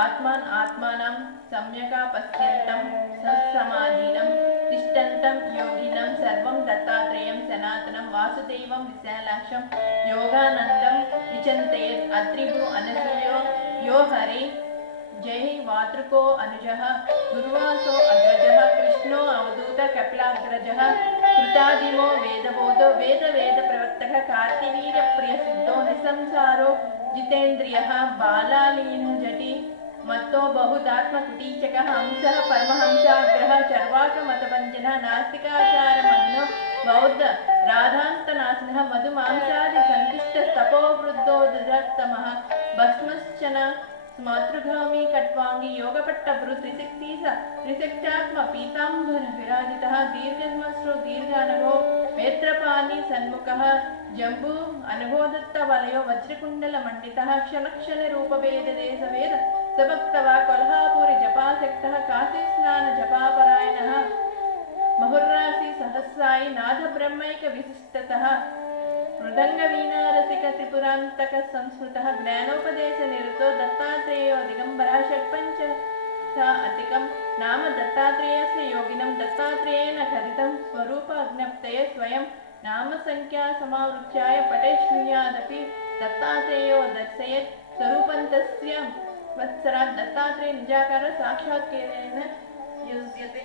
आत्मान् आत्मानं सम्यक् पश्यन्तं सत्समाधिनं तिष्ठन्तं योगिनं सर्वं दत्तात्रेयं सनातनं वासुदेवं विशालाक्षं योगानन्दं विचिन्तयेत् अत्रिभु अनसूयो यो हरि जय वातृको अनुजः दुर्वासो अग्रजः कृष्णो अवधूत कपिलाग्रजः कृतादिमो वेदबोधो वेद प्रवर्तकः कार्तिवीर्यप्रियसिद्धो निसंसारो जितेन्द्रियः बालालीनो जटि मत्तो बहुदात्मकुटीचकः हंसः परमहंसाग्रहः चर्वाकमतभञ्जनः नास्तिकाचारमग्नो बौद्ध राधान्तनाशनः मधुमांसादिसन्तुष्टस्तपोवृद्धो दुरात्तमः भस्मश्चन मातृगामी कट्वांगी योगपट्टभृ त्रिशक्त्यात्म पीतांबर विराजितः दीर्घश्मश्रु दीर्घानघो वेत्रपाणि सन्मुखः जम्बू अनघोदत्तवलयो वज्रकुण्डलमण्डितः क्षणक्षण रूपभेददेशवेद सभक्तवा कोल्हापुरी जपासक्तः काशीस्नान जपापरायणः बहुराशि सहस्रायि नाद ब्रह्मैक विशिष्टतः मृदंगवीणारसिक त्रिपुरांतक संस्मृतः ज्ञानोपदेश निरतो दत्तात्रेयो दिगंबरः षट्पञ्च अतिकं नाम दत्तात्रेयस्य योगिनं दत्तात्रेयेण कथितं स्वरूप अज्ञप्तये स्वयं नाम संख्या समावृत्याय पठे शृणुयादपि दत्तात्रेयो दर्शयेत् स्वरूपं तस्य वत्सरात् दत्तात्रेय निजाकार साक्षात्कारेण युज्यते।